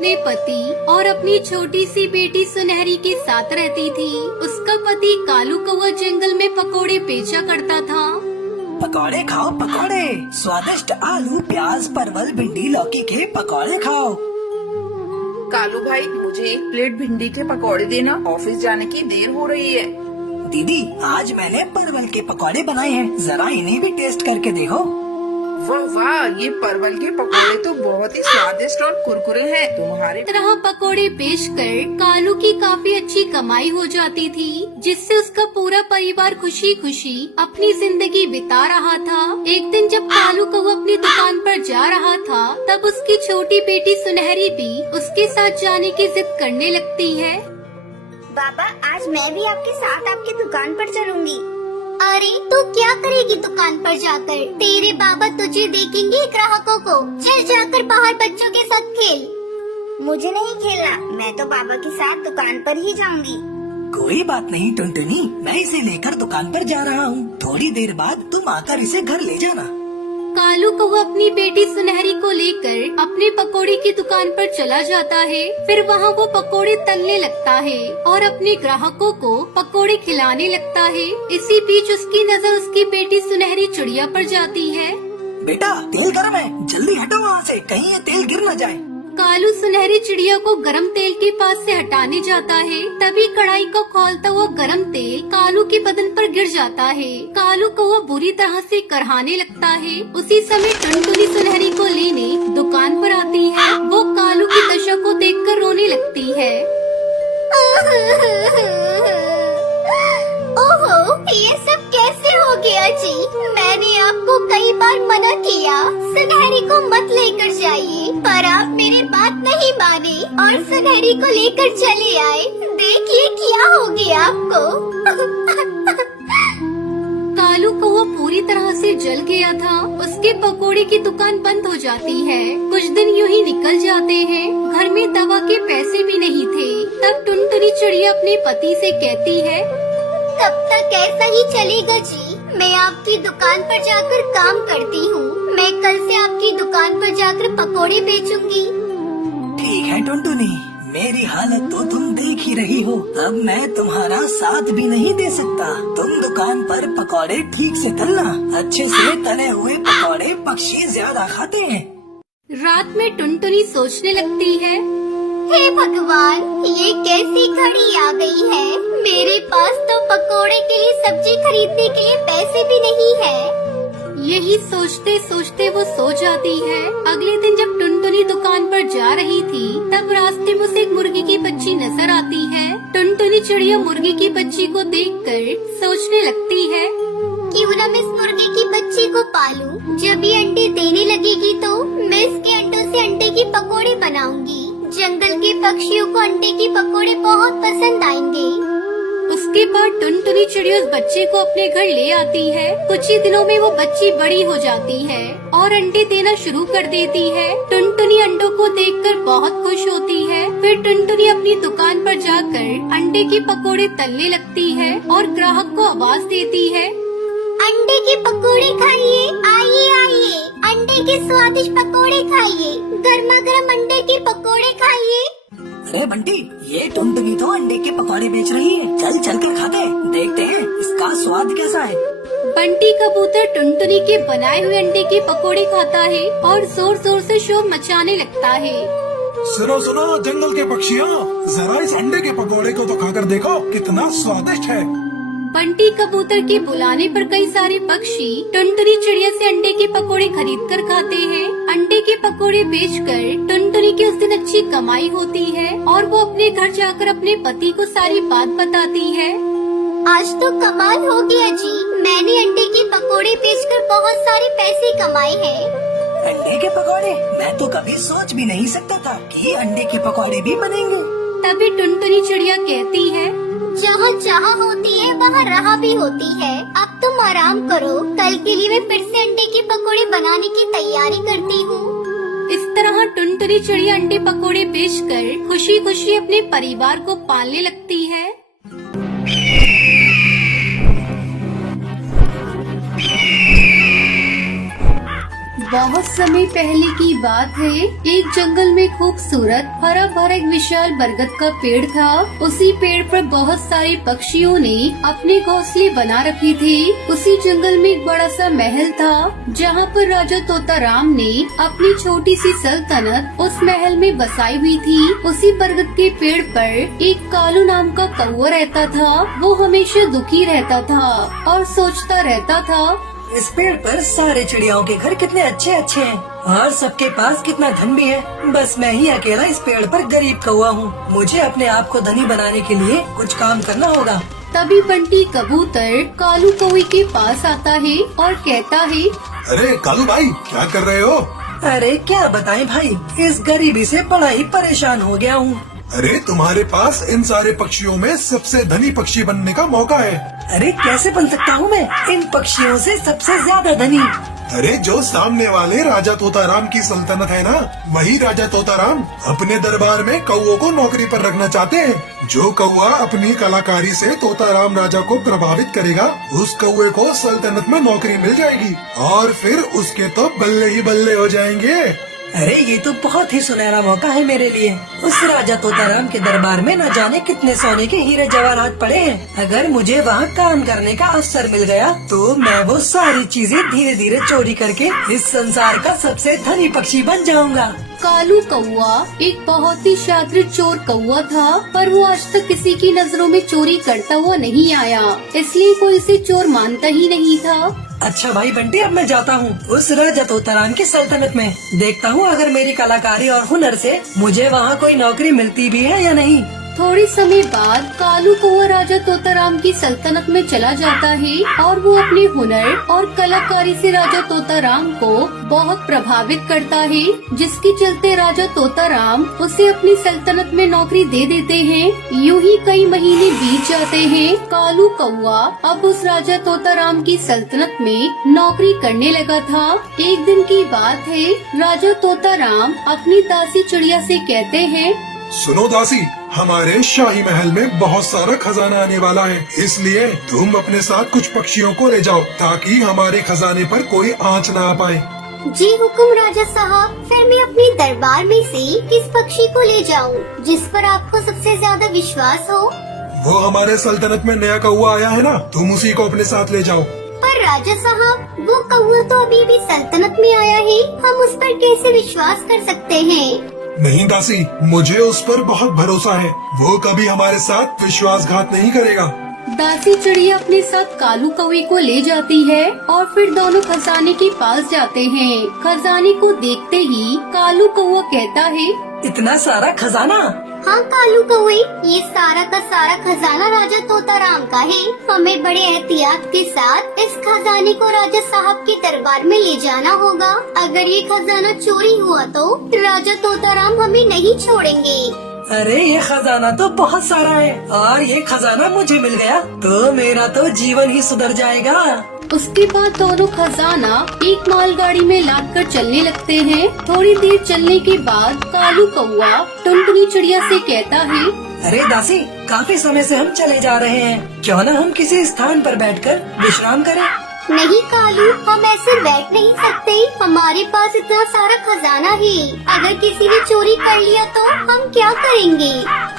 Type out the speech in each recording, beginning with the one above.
अपने पति और अपनी छोटी सी बेटी सुनहरी के साथ रहती थी। उसका पति कालू कौवा जंगल में पकोड़े बेचा करता था। पकौड़े खाओ पकौड़े, स्वादिष्ट आलू प्याज परवल भिंडी लौकी के पकौड़े खाओ। कालू भाई, मुझे 1 प्लेट भिंडी के पकौड़े देना, ऑफिस जाने की देर हो रही है। दीदी, आज मैंने परवल के पकौड़े बनाए हैं, जरा इन्हें भी टेस्ट करके देखो। वाह वाह, ये परवल के पकौड़े तो बहुत ही स्वादिष्ट और कुरकुरे हैं। तुम्हारे तरह पकोड़े बेचकर कालू की काफी अच्छी कमाई हो जाती थी, जिससे उसका पूरा परिवार खुशी खुशी अपनी जिंदगी बिता रहा था। एक दिन जब कालू कौवा अपनी दुकान पर जा रहा था, तब उसकी छोटी बेटी सुनहरी भी उसके साथ जाने की जिद करने लगती है। बाबा, आज मैं भी आपके साथ आपकी दुकान पर चलूंगी। अरे तू क्या करेगी दुकान पर जाकर? तेरे बाबा तुझे देखेंगे ग्राहकों को। चल जाकर बाहर बच्चों के साथ खेल। मुझे नहीं खेलना, मैं तो बाबा के साथ दुकान पर ही जाऊंगी। कोई बात नहीं टुनटुनी, मैं इसे लेकर दुकान पर जा रहा हूँ। थोड़ी देर बाद तुम आकर इसे घर ले जाना। कालू कौवा अपनी बेटी सुनहरी को लेकर अपने पकोड़े की दुकान पर चला जाता है। फिर वहाँ वो पकोड़े तलने लगता है और अपने ग्राहकों को पकोड़े खिलाने लगता है। इसी बीच उसकी नजर उसकी बेटी सुनहरी चिड़िया पर जाती है। बेटा, तेल गर्म है, जल्दी हटो वहाँ से, कहीं ये तेल गिर न जाए। कालू सुनहरी चिड़िया को गरम तेल के पास से हटाने जाता है। तभी कढ़ाई को खोलता हुआ गरम तेल कालू के बदन पर गिर जाता है। कालू को वो बुरी तरह से करहाने लगता है। उसी समय टुनटुनी सुनहरी को लेने दुकान पर आती है। वो कालू की दशा को देखकर रोने लगती है। ओहो, ये सब कैसे हो गया जी? मैंने आपको कई बार मना किया, सुनहरी को मत लेकर जाइए, पर आप मेरी बात नहीं माने और सुनहरी को लेकर चले आए। देखिए क्या हो गया आपको। कालू कौवा पूरी तरह से जल गया था। उसके पकोड़े की दुकान बंद हो जाती है। कुछ दिन यूं ही निकल जाते हैं। घर में दवा के पैसे भी नहीं थे। तब टुनटुनी चिड़िया अपने पति से कहती है, कब तक ऐसा ही चलेगा जी? मैं आपकी दुकान पर जाकर काम करती हूँ। मैं कल से आपकी दुकान पर जाकर पकोड़े बेचूंगी। ठीक है टुनटुनी, मेरी हालत तो तुम देख ही रही हो। अब मैं तुम्हारा साथ भी नहीं दे सकता। तुम दुकान पर पकौड़े ठीक से तलना। अच्छे से तले हुए पकौड़े पक्षी ज्यादा खाते हैं। रात में टुनटुनी सोचने लगती है, हे भगवान, ये कैसी घड़ी आ गई है? मेरे पास तो पकोड़े के लिए सब्जी खरीदने के लिए पैसे भी नहीं है। यही सोचते सोचते वो सो जाती है। अगले दिन जब टुनटुनी दुकान पर जा रही थी, तब रास्ते में उसे एक मुर्गी की बच्ची नजर आती है। टुनटुनी चिड़िया मुर्गी की बच्ची को देखकर सोचने लगती है, क्यों न मैं इस मुर्गी की बच्ची को पालूं? जब ये अंडे देने लगेगी तो मैं इसके अंडों से अंडे की पकोड़े बनाऊंगी। जंगल के पक्षियों को अंडे की पकोड़े बहुत पसंद आएंगे। उसके बाद टुनटुनी चिड़िया उस बच्चे को अपने घर ले आती है। कुछ ही दिनों में वो बच्ची बड़ी हो जाती है और अंडे देना शुरू कर देती है। टुनटुनी अंडों को देखकर बहुत खुश होती है। फिर टुनटुनी अपनी दुकान पर जाकर अंडे की पकोड़े तलने लगती है और ग्राहक को आवाज देती है, अंडे के पकोड़े खाइए, आइए आइए, अंडे के स्वादिष्ट पकोड़े खाइए, गर्मा गर्म अंडे के पकोड़े खाइए। अरे बंटी, ये टुनटुनी तो अंडे के पकौड़े बेच रही है। चल चल कर खाते हैं, देखते हैं इसका स्वाद कैसा है। बंटी कबूतर टुनटुनी के बनाए हुए अंडे के पकोड़े खाता है और जोर जोर से शोर मचाने लगता है। सुनो सुनो जंगल के पक्षियों, जरा इस अंडे के पकौड़े को तो खाकर देखो, कितना स्वादिष्ट है। बंटी कबूतर के बुलाने पर कई सारे पक्षी टुनटुनी चिड़िया से अंडे के पकोड़े खरीद कर खाते हैं। अंडे के पकोड़े बेचकर टुनटुनी की उस दिन अच्छी कमाई होती है और वो अपने घर जाकर अपने पति को सारी बात बताती है। आज तो कमाल हो गया जी, मैंने अंडे के पकोड़े बेचकर बहुत सारे पैसे कमाए हैं। अंडे के पकौड़े? मैं तो कभी सोच भी नहीं सकता था कि अंडे के पकौड़े भी बनेंगे। तभी टुनटुनी चिड़िया कहती है, जहाँ चाह होती है वहाँ राह भी होती है। अब तुम आराम करो, कल के लिए मैं फिर से अंडे के पकोड़े बनाने की तैयारी करती हूँ। इस तरह टुनटुनी चिड़िया अंडे पकोड़े बेचकर खुशी खुशी अपने परिवार को पालने लगती है। बहुत समय पहले की बात है। एक जंगल में खूबसूरत हरा भरा एक विशाल बरगद का पेड़ था। उसी पेड़ पर बहुत सारे पक्षियों ने अपने घोंसले बना रखे थे। उसी जंगल में एक बड़ा सा महल था, जहाँ पर राजा तोताराम ने अपनी छोटी सी सल्तनत उस महल में बसाई हुई थी। उसी बरगद के पेड़ पर एक कालू नाम का कौवा रहता था। वो हमेशा दुखी रहता था और सोचता रहता था, इस पेड़ पर सारे चिड़ियाओं के घर कितने अच्छे अच्छे हैं और सबके पास कितना धन भी है। बस मैं ही अकेला इस पेड़ पर गरीब कौवा हूँ। मुझे अपने आप को धनी बनाने के लिए कुछ काम करना होगा। तभी बंटी कबूतर कालू कौवे के पास आता है और कहता है, अरे कालू भाई, क्या कर रहे हो? अरे क्या बताएं भाई, इस गरीबी से बड़ा ही परेशान हो गया हूँ। अरे तुम्हारे पास इन सारे पक्षियों में सबसे धनी पक्षी बनने का मौका है। अरे कैसे बन सकता हूँ मैं इन पक्षियों से सबसे ज्यादा धनी? अरे जो सामने वाले राजा तोताराम की सल्तनत है ना, वही राजा तोताराम अपने दरबार में कौओं को नौकरी पर रखना चाहते हैं। जो कौआ अपनी कलाकारी से तोताराम राजा को प्रभावित करेगा, उस कौए को सल्तनत में नौकरी मिल जाएगी और फिर उसके तो बल्ले ही बल्ले हो जाएंगे। अरे ये तो बहुत ही सुनहरा मौका है मेरे लिए। उस राजा तोताराम के दरबार में न जाने कितने सोने के हीरे जवाहरात पड़े हैं। अगर मुझे वहाँ काम करने का अवसर मिल गया तो मैं वो सारी चीजें धीरे धीरे चोरी करके इस संसार का सबसे धनी पक्षी बन जाऊंगा। कालू कौवा एक बहुत ही शातिर चोर कौवा था, पर वो आज तक किसी की नजरों में चोरी करता हुआ नहीं आया, इसलिए कोई उसे चोर मानता ही नहीं था। अच्छा भाई बंटी, अब मैं जाता हूँ उस राजा तोताराम की सल्तनत में। देखता हूँ अगर मेरी कलाकारी और हुनर से मुझे वहाँ कोई नौकरी मिलती भी है या नहीं। थोड़ी समय बाद कालू कौवा राजा तोताराम की सल्तनत में चला जाता है और वो अपने हुनर और कलाकारी से राजा तोताराम को बहुत प्रभावित करता है, जिसके चलते राजा तोताराम उसे अपनी सल्तनत में नौकरी दे देते हैं। यूं ही कई महीने बीत जाते हैं। कालू कौवा अब उस राजा तोताराम की सल्तनत में नौकरी करने लगा था। एक दिन की बात है, राजा तोताराम अपनी दासी चिड़िया से कहते हैं, सुनो दासी, हमारे शाही महल में बहुत सारा खजाना आने वाला है, इसलिए तुम अपने साथ कुछ पक्षियों को ले जाओ ताकि हमारे खजाने पर कोई आंच ना आ पाए। जी हुकुम राजा साहब। फिर मैं अपने दरबार में से किस पक्षी को ले जाऊं जिस पर आपको सबसे ज्यादा विश्वास हो? वो हमारे सल्तनत में नया कौआ आया है ना, तुम उसी को अपने साथ ले जाओ। पर राजा साहब, वो कौवा तो अभी भी सल्तनत में आया है, हम उस पर कैसे विश्वास कर सकते हैं? नहीं दासी, मुझे उस पर बहुत भरोसा है, वो कभी हमारे साथ विश्वासघात नहीं करेगा। दासी चिड़िया अपने साथ कालू कौवे को ले जाती है और फिर दोनों खजाने के पास जाते हैं। खजाने को देखते ही कालू कौवा कहता है, इतना सारा खजाना? हाँ कालू कौवे, ये सारा का सारा खजाना राजा तोताराम का है। हमें बड़े एहतियात के साथ इस खजाने को राजा साहब के दरबार में ले जाना होगा। अगर ये खजाना चोरी हुआ तो राजा तोताराम हमें नहीं छोड़ेंगे। अरे ये खजाना तो बहुत सारा है और ये खजाना मुझे मिल गया तो मेरा तो जीवन ही सुधर जाएगा। उसके बाद दोनों खजाना एक मालगाड़ी में लाद कर चलने लगते हैं। थोड़ी देर चलने के बाद कालू कौवा टुनटुनी चिड़िया से कहता है, अरे दासी, काफी समय से हम चले जा रहे हैं, क्यों न हम किसी स्थान पर बैठकर विश्राम करें? नहीं कालू, हम ऐसे बैठ नहीं सकते। हमारे पास इतना सारा खजाना है, अगर किसी ने चोरी कर लिया तो हम क्या करेंगे?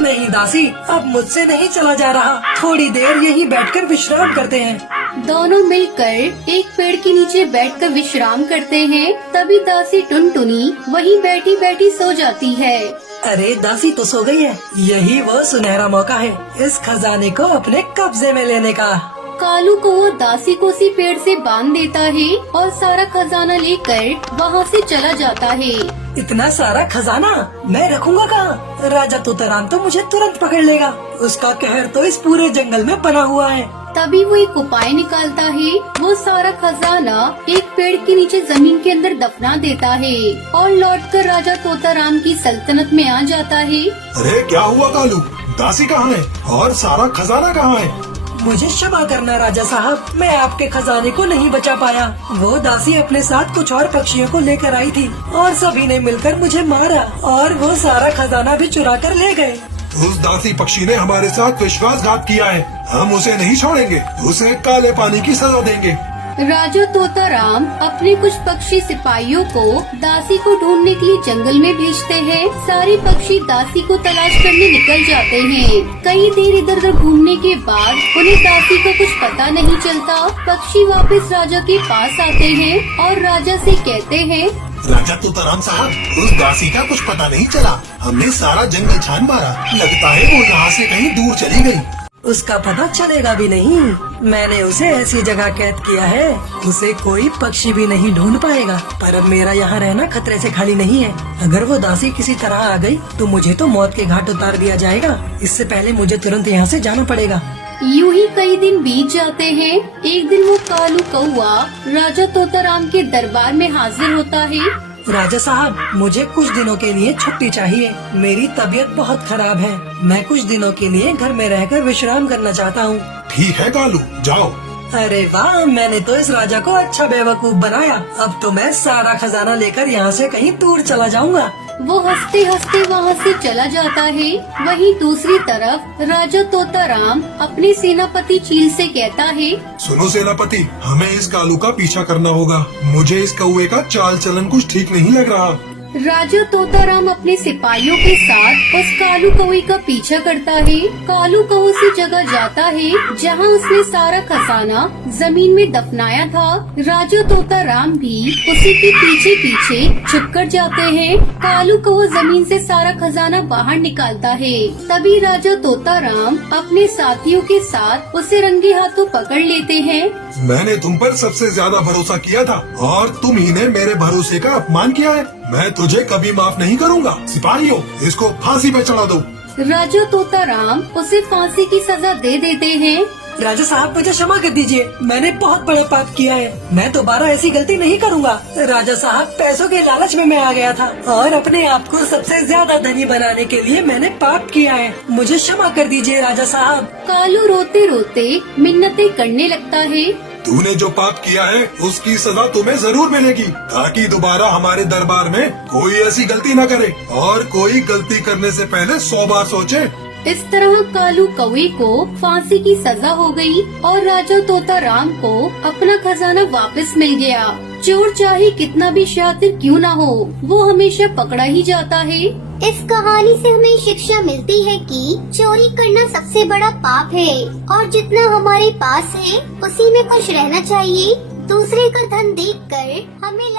नहीं दासी, अब मुझसे नहीं चला जा रहा, थोड़ी देर यहीं बैठकर विश्राम करते हैं। दोनों मिलकर एक पेड़ के नीचे बैठकर विश्राम करते हैं। तभी दासी टुनटुनी वहीं बैठी बैठी सो जाती है। अरे दासी तो सो गई है, यही वो सुनहरा मौका है इस खजाने को अपने कब्जे में लेने का। कालू को वो दासी को उसी पेड़ से बांध देता है और सारा खजाना लेकर वहाँ से चला जाता है। इतना सारा खजाना मैं रखूंगा कहाँ? राजा तोताराम तो मुझे तुरंत पकड़ लेगा, उसका कहर तो इस पूरे जंगल में बना हुआ है। तभी वो एक उपाय निकालता है। वो सारा खजाना एक पेड़ के नीचे जमीन के अंदर दफना देता है और लौटकर राजा तोताराम की सल्तनत में आ जाता है। अरे क्या हुआ कालू, दासी कहाँ है और सारा खजाना कहाँ है? मुझे क्षमा करना राजा साहब, मैं आपके खजाने को नहीं बचा पाया। वो दासी अपने साथ कुछ और पक्षियों को लेकर आई थी और सभी ने मिलकर मुझे मारा और वो सारा खजाना भी चुरा कर ले गए। उस दासी पक्षी ने हमारे साथ विश्वासघात किया है, हम उसे नहीं छोड़ेंगे, उसे काले पानी की सजा देंगे। राजा तोताराम अपने कुछ पक्षी सिपाहियों को दासी को ढूंढने के लिए जंगल में भेजते हैं। सारे पक्षी दासी को तलाश करने निकल जाते हैं। कई देर इधर उधर घूमने के बाद उन्हें दासी को कुछ पता नहीं चलता। पक्षी वापस राजा के पास आते हैं और राजा से कहते हैं, राजा तोताराम साहब, उस दासी का कुछ पता नहीं चला। हमने सारा जंगल छान मारा, लगता है वो यहाँ से कहीं दूर चली गई। उसका पता चलेगा भी नहीं। मैंने उसे ऐसी जगह कैद किया है, उसे कोई पक्षी भी नहीं ढूंढ पाएगा। पर अब मेरा यहाँ रहना खतरे से खाली नहीं है। अगर वो दासी किसी तरह आ गई तो मुझे तो मौत के घाट उतार दिया जाएगा। इससे पहले मुझे तुरंत यहाँ से जाना पड़ेगा। यूं ही कई दिन बीत जाते हैं। एक दिन वो कालू कौआ राजा तोताराम के दरबार में हाजिर होता है। राजा साहब, मुझे कुछ दिनों के लिए छुट्टी चाहिए। मेरी तबीयत बहुत खराब है। मैं कुछ दिनों के लिए घर में रहकर विश्राम करना चाहता हूँ। ठीक है कालू, जाओ। अरे वाह, मैंने तो इस राजा को अच्छा बेवकूफ बनाया। अब तो मैं सारा खजाना लेकर यहाँ से कहीं दूर चला जाऊंगा। वो हंसते हंसते वहाँ से चला जाता है। वहीं दूसरी तरफ राजा तोताराम अपने सेनापति चील से कहता है, सुनो सेनापति, हमें इस कालू का पीछा करना होगा। मुझे इस कौवे का चाल चलन कुछ ठीक नहीं लग रहा। राजा तोताराम अपने सिपाहियों के साथ उस कालू कौवे का पीछा करता है। कालू कौवा उसी जगह जाता है जहां उसने सारा खजाना जमीन में दफनाया था। राजा तोताराम भी उसी के पीछे पीछे छुपकर जाते हैं। कालू कौवा जमीन से सारा खजाना बाहर निकालता है। तभी राजा तोताराम अपने साथियों के साथ उसे रंगे हाथों पकड़ लेते हैं। मैंने तुम पर सबसे ज्यादा भरोसा किया था और तुम ही ने मेरे भरोसे का अपमान किया है। मैं तुझे कभी माफ नहीं करूंगा। सिपाहियों, इसको फांसी पे चढ़ा दो। राजा तोताराम उसे फांसी की सजा दे देते हैं। राजा साहब, मुझे क्षमा कर दीजिए। मैंने बहुत बड़ा पाप किया है। मैं दोबारा ऐसी गलती नहीं करूंगा। राजा साहब, पैसों के लालच में मैं आ गया था और अपने आप को सबसे ज्यादा धनी बनाने के लिए मैंने पाप किया है। मुझे क्षमा कर दीजिए राजा साहब। कालू रोते रोते मिन्नतें करने लगता है। तूने जो पाप किया है उसकी सजा तुम्हें जरूर मिलेगी, ताकि दोबारा हमारे दरबार में कोई ऐसी गलती न करे और कोई गलती करने से पहले 100 बार सोचे। इस तरह कालू कौवे को फांसी की सजा हो गई और राजा तोताराम को अपना खजाना वापस मिल गया। चोर चाहे कितना भी शातिर क्यों ना हो, वो हमेशा पकड़ा ही जाता है। इस कहानी से हमें शिक्षा मिलती है कि चोरी करना सबसे बड़ा पाप है और जितना हमारे पास है उसी में खुश रहना चाहिए। दूसरे का धन देखकर हमें